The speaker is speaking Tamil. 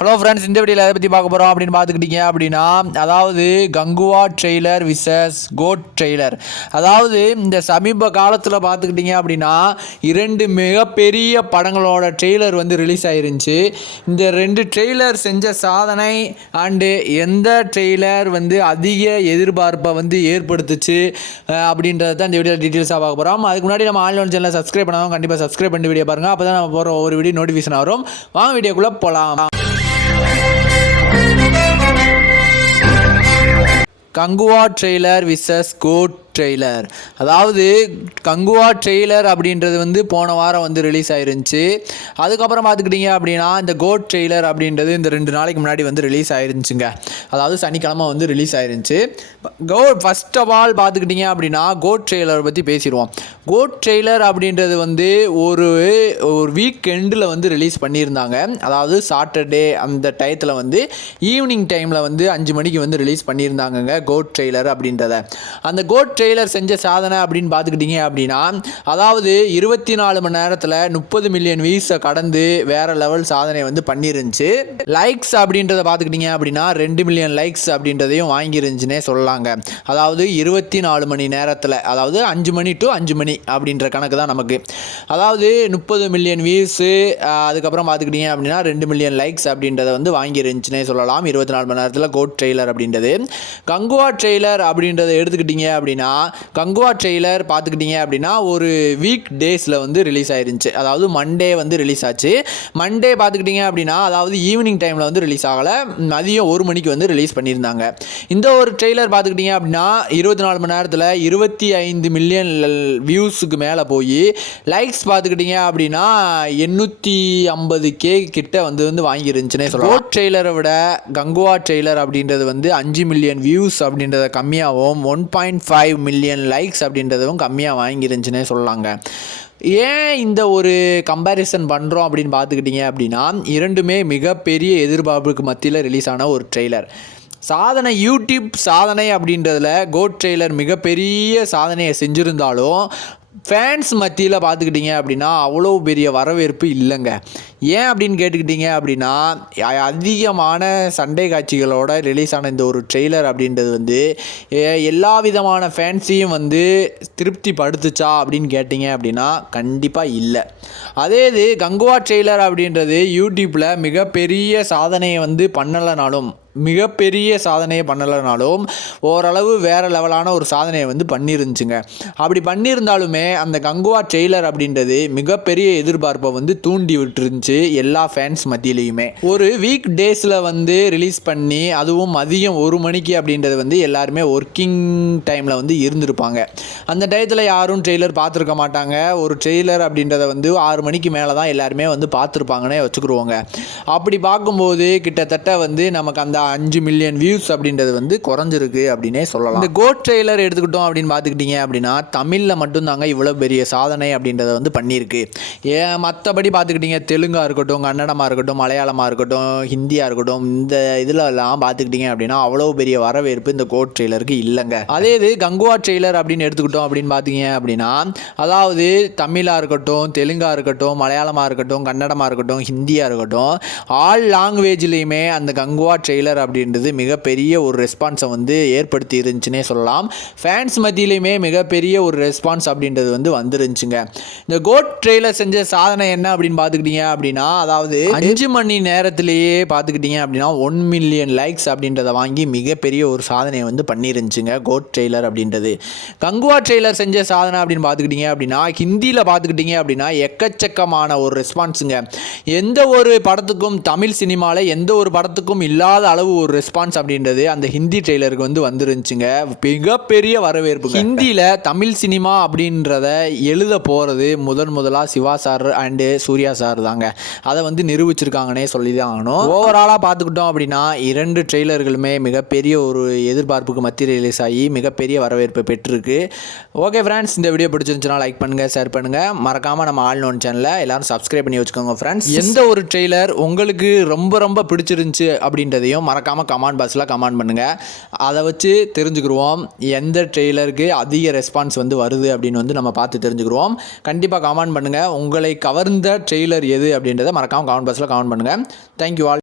ஹலோ ஃப்ரெண்ட்ஸ் இந்த வீடியோவில் எதை பற்றி பார்க்க போகிறோம் அப்படின்னு பார்த்துக்கிட்டீங்க அப்படின்னா அதாவது Kanguva trailer versus GOAT trailer அதாவது இந்த சமீப காலத்தில் பார்த்துக்கிட்டீங்க அப்படின்னா இரண்டு மிகப்பெரிய படங்களோட ட்ரெய்லர் வந்து ரிலீஸ் ஆயிருந்துச்சு. இந்த ரெண்டு ட்ரெய்லர் செஞ்ச சாதனை அண்டு எந்த ட்ரெய்லர் வந்து அதிக எதிர்பார்ப்பை வந்து ஏற்படுத்துச்சு அப்படின்றத தான் இந்த வீடியோவில் டீட்டெயில்ஸாக பார்க்க போகிறோம் அதுக்கு முன்னாடி நம்ம ஆன்லைன் சேனலில் சப்ஸ்கிரைப் பண்ணாமல் கண்டிப்பாக சப்ஸ்கிரைப் பண்ணி வீடியோ பாருங்கள் அப்போ தான் நம்ம போகிற ஒவ்வொரு வீடியோ நோட்டிஃபிகேஷன் வரும். வாங்க வீடியோக்குள்ளே போகலாம் Kanguva trailer versus GOAT trailer அதாவது கங்குவா ட்ரெய்லர் அப்படின்றது வந்து போன வாரம் வந்து ரிலீஸ் ஆயிருந்துச்சு. அதுக்கப்புறம் பார்த்துக்கிட்டிங்க அப்படின்னா இந்த கோட் ட்ரெய்லர் அப்படின்றது இந்த ரெண்டு நாளைக்கு முன்னாடி வந்து ரிலீஸ் ஆயிருந்துச்சுங்க. அதாவது சனிக்கிழமை வந்து ரிலீஸ் ஆயிருந்துச்சு. கோ ஃபர்ஸ்ட் ஆஃப் ஆல் பார்த்துக்கிட்டிங்க அப்படின்னா கோட் ட்ரெய்லரை பற்றி பேசிடுவோம். கோட் ட்ரெய்லர் அப்படின்றது வந்து ஒரு ஒரு வீக் எண்டில் வந்து ரிலீஸ் பண்ணியிருந்தாங்க. அதாவது சாட்டர்டே அந்த டயத்தில் வந்து ஈவினிங் டைமில் வந்து அஞ்சு மணிக்கு வந்து ரிலீஸ் பண்ணியிருந்தாங்கங்க கோட் ட்ரெய்லர் அப்படின்றத. அந்த கோட் ட்ரெய்லர் செஞ்ச சாதனை அப்படின்னு பார்த்துக்கிட்டிங்க அப்படின்னா அதாவது இருபத்தி நாலு மணி நேரத்தில் முப்பது மில்லியன் வியூஸை கடந்து வேற லெவல் சாதனை வந்து பண்ணியிருந்துச்சு லைக்ஸ் அப்படின்றத பார்த்துக்கிட்டிங்க அப்படின்னா ரெண்டு மில்லியன் லைக்ஸ் அப்படின்றதையும் வாங்கிருந்துச்சுனே சொல்லலாங்க. அதாவது இருபத்தி நாலு மணி நேரத்தில் அதாவது அஞ்சு மணி டு அஞ்சு மணி அப்படின்ற கணக்கு தான் நமக்கு. அதாவது முப்பது மில்லியன் வியூஸு அதுக்கப்புறம் பார்த்துக்கிட்டிங்க அப்படின்னா ரெண்டு மில்லியன் லைக்ஸ் அப்படின்றத வந்து வாங்கிருந்துச்சுனே சொல்லலாம். இருபத்தி நாலு மணி நேரத்தில் கோட் ட்ரெய்லர் அப்படின்றது. கங்குவா ட்ரெய்லர் அப்படின்றத எடுத்துக்கிட்டிங்க அப்படின்னா கங்குவா ட்ரெய்லர் பார்த்துக்கிட்டிங்க அப்படின்னா ஒரு வீக் டேஸில் வந்து ரிலீஸ் ஆயிருந்துச்சு. அதாவது மண்டே வந்து ரிலீஸ் ஆச்சு. மண்டே பார்த்துக்கிட்டிங்க அப்படின்னா அதாவது ஈவினிங் டைமில் வந்து ரிலீஸ் ஆகலை. மதியம் ஒரு மணிக்கு வந்து ரிலீஸ் பண்ணியிருந்தாங்க. இந்த ஒரு ட்ரெய்லர் பார்த்துக்கிட்டிங்க அப்படின்னா இருபத்தி நாலு மணி நேரத்தில் இருபத்தி ஐந்து மில்லியன் வியூஸுக்கு மேலே போய் லைக்ஸ் பார்த்துக்கிட்டிங்க அப்படின்னா எண்ணூற்றி ஐம்பது கே கிட்ட வந்து வந்து வாங்கியிருந்துச்சுன்னே சொல்லலாம். ட்ரெய்லரை விட கங்குவா ட்ரெய்லர் அப்படின்றது வந்து அஞ்சு மில்லியன் வியூஸ் அப்படின்றத கம்மியாகவும் one point five million likes அப்படின்றதும் கம்மியாக வாங்கிருந்துச்சுனே சொல்லலாங்க. ஏன் இந்த ஒரு கம்பேரிசன் பண்ணுறோம் அப்படின்னு பார்த்துக்கிட்டிங்க அப்படின்னா இரண்டுமே மிகப்பெரிய எதிர்பார்ப்புக்கு மத்தியில் ரிலீஸ் ஆன ஒரு ட்ரெய்லர் சாதனை யூடியூப் சாதனை அப்படின்றதில் கோட் ட்ரெய்லர் மிகப்பெரிய சாதனையை செஞ்சுருந்தாலும் ஃபேன்ஸ் மத்தியில் பார்த்துக்கிட்டிங்க அப்படின்னா அவ்வளோ பெரிய வரவேற்பு இல்லைங்க. ஏன் அப்படின்னு கேட்டுக்கிட்டிங்க அப்படின்னா அதிகமான சண்டை காட்சிகளோட ரிலீஸ் ஆன இந்த ஒரு ட்ரெய்லர் அப்படின்றது வந்து எல்லா விதமான ஃபேன்ஸையும் வந்து திருப்தி படுத்துச்சா அப்படின்னு கேட்டிங்க அப்படின்னா கண்டிப்பாக இல்லை. அதே இது கங்குவா ட்ரெய்லர் அப்படின்றது யூடியூப்பில் மிகப்பெரிய சாதனையை வந்து பண்ணலைனாலும் மிகப்பெரிய சாதனையை பண்ணலைனாலும் ஓரளவு வேறு லெவலான ஒரு சாதனையை வந்து பண்ணியிருந்துச்சுங்க அப்படி பண்ணியிருந்தாலுமே அந்த கங்குவா ட்ரெய்லர் அப்படின்றது மிகப்பெரிய எதிர்பார்ப்பை வந்து தூண்டி விட்டுருந்துச்சு எல்லா ஃபேன்ஸ் மத்தியிலையுமே. ஒரு வீக் டேஸில் வந்து ரிலீஸ் பண்ணி அதுவும் மதியம் ஒரு மணிக்கு அப்படின்றது வந்து எல்லாருமே ஒர்க்கிங் டைமில் வந்து இருந்திருப்பாங்க. அந்த டயத்தில் யாரும் ட்ரெய்லர் பார்த்துருக்க மாட்டாங்க. ஒரு ட்ரெய்லர் அப்படின்றத வந்து ஆறு மணிக்கு மேலே தான் எல்லாருமே வந்து பார்த்துருப்பாங்கன்னே வச்சுக்கிடுவோங்க. அப்படி பார்க்கும்போது கிட்டத்தட்ட வந்து நமக்கு அந்த அஞ்சு மில்லியன் வியூஸ் அப்படின்றது வந்து குறைஞ்சிருக்கு அப்படின்னே சொல்லலாம். இந்த கோட் ட்ரெய்லர் எடுத்துக்கிட்டோம் அப்படின்னு பார்த்துக்கிட்டீங்க அப்படின்னா தமிழில் மட்டும்தாங்க இவ்வளோ பெரிய சாதனை அப்படின்றத வந்து பண்ணியிருக்கு. ஏன் மற்றபடி பார்த்துக்கிட்டிங்க தெலுங்காக இருக்கட்டும் கன்னடமாக இருக்கட்டும் மலையாளமாக இருக்கட்டும் ஹிந்தியாக இருக்கட்டும் இந்த இதில் எல்லாம் பார்த்துக்கிட்டிங்க அப்படின்னா அவ்வளோ பெரிய வரவேற்பு இந்த கோட் ட்ரெய்லருக்கு இல்லைங்க. அதே இது கங்குவா ட்ரெய்லர் அப்படின்னு எடுத்துக்கிட்டோம் அப்படின்னு பார்த்தீங்க அப்படின்னா அதாவது தமிழாக இருக்கட்டும் தெலுங்காக இருக்கட்டும் மலையாளமாக இருக்கட்டும் கன்னடமாக இருக்கட்டும் ஹிந்தியாக இருக்கட்டும் ஆல் லாங்குவேஜ்லேயுமே அந்த கங்குவா ட்ரெய்லர் அப்படின்றது மிகப்பெரிய ஒரு ரெஸ்பான்ஸை வந்து ஏற்படுத்தி இருந்துச்சுன்னே சொல்லலாம். ஃபேன்ஸ் மத்தியிலையுமே மிகப்பெரிய ஒரு ரெஸ்பான்ஸ் அப்படின்றது வந்து வந்துருந்துச்சுங்க. இந்த கோட் ட்ரெய்லர் செஞ்ச சாதனை என்ன அப்படின்னு பார்த்துக்கிட்டீங்க அப்படின்னா அதாவது அஞ்சு மணி நேரத்திலேயே பார்த்துக்கிட்டீங்க அப்படின்னா ஒன் மில்லியன் லைக்ஸ் அப்படின்றத வாங்கி மிகப்பெரிய ஒரு சாதனையை வந்து பண்ணிருந்துச்சுங்க கோட் ட்ரெய்லர் அப்படின்றது. கங்குவா ட்ரெய்லர் செஞ்ச சாதனை அப்படின்னு பார்த்துக்கிட்டீங்க அப்படின்னா ஹிந்தியில் பார்த்துக்கிட்டீங்க அப்படின்னா எக்கச்சக்கமான ஒரு ரெஸ்பான்ஸுங்க எந்த ஒரு படத்துக்கும் தமிழ் சினிமாவில் எந்த ஒரு படத்துக்கும் இல்லாத அளவு ஒரு ரெஸ்பான்ஸ் அப்படின்றது அந்த ஹிந்தி ட்ரெய்லருக்கு வந்து வந்துருந்துச்சுங்க. மிகப்பெரிய வரவேற்பு ஹிந்தியில் தமிழ் சினிமா அப்படின்றத எழுத போகிறது முதன் முதலாக Siva sir and Suriya sir தாங்க. அதை வந்து நிரூபிச்சிருக்காங்கன்னே சொல்லி தான் ஆகணும் ஓவராலாக பார்த்துக்கிட்டோம் அப்படின்னா இரண்டு ட்ரெய்லர்களுமே மிகப்பெரிய ஒரு எதிர்பார்ப்புக்கு மத்தியில் ரிலீஸ் ஆகி மிகப்பெரிய வரவேற்பை பெற்றிருக்கு. ஓகே ஃப்ரெண்ட்ஸ் இந்த வீடியோ பிடிச்சிருந்துச்சுன்னா லைக் பண்ணுங்கள் ஷேர் பண்ணுங்கள் மறக்காமல் நம்ம ஆல் நோன் சேனலை எல்லாரும் சப்ஸ்கிரைப் பண்ணி வச்சுக்கோங்க ஃப்ரெண்ட்ஸ் எந்த ஒரு ட்ரெய்லர் உங்களுக்கு ரொம்ப ரொம்ப பிடிச்சிருந்துச்சு அப்படின்றதையும் மறக்காமல் கமெண்ட் பாக்ஸில் கமெண்ட் பண்ணுங்கள் அதை வச்சு தெரிஞ்சுக்கிடுவோம் எந்த ட்ரெய்லருக்கு அதிக ரெஸ்பான்ஸ் வந்து வருது அப்படின்னு வந்து நம்ம பார்த்து தெரிஞ்சுக்கிருவோம். கண்டிப்பாக கமெண்ட் பண்ணுங்கள் உங்களை கவர்ந்த ட்ரெய்லர் எது அப்படின்றத மறக்காமல் கமெண்ட் பாக்ஸில் கமெண்ட் பண்ணுங்கள் தேங்க்யூ ஆல்